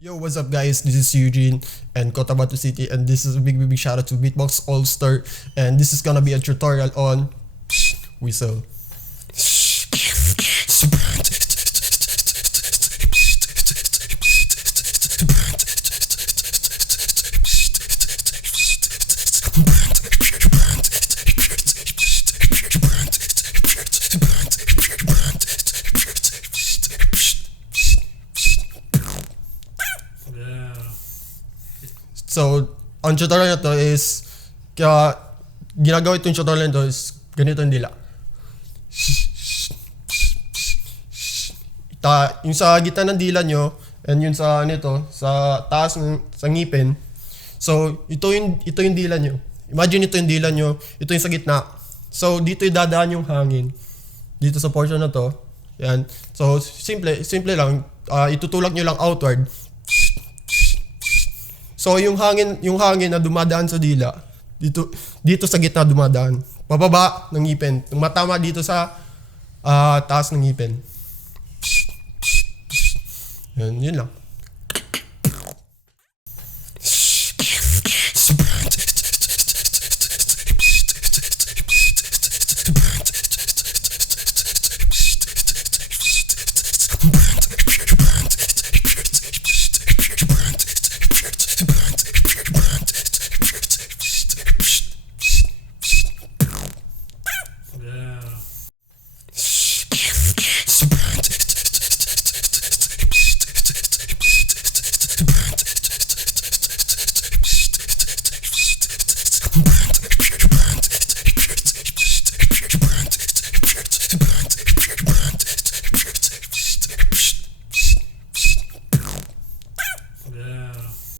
Yo, what's up guys? This is Eugene and Cotabato City, and this is a big shout out to Beatbox Allstars, and this is gonna be a tutorial on whistle. So, ang tutorial na to is, kaya ginagawa itong tutorial na to is ganito ang dila. Yung sa gitna ng dila nyo, and yung sa nito, sa taas ng sa ngipin. So, ito yung dila nyo. Imagine ito yung dila nyo, ito yung sa gitna. So, dito yung dadaan yung hangin. Dito sa portion na to. Yan. So, simple lang. Itutulak nyo lang outward. So yung hangin na dumadaan sa dila, dito sa gitna dumadaan. Pababa ng ngipin. Matama dito sa taas ng ngipin. Yun lang.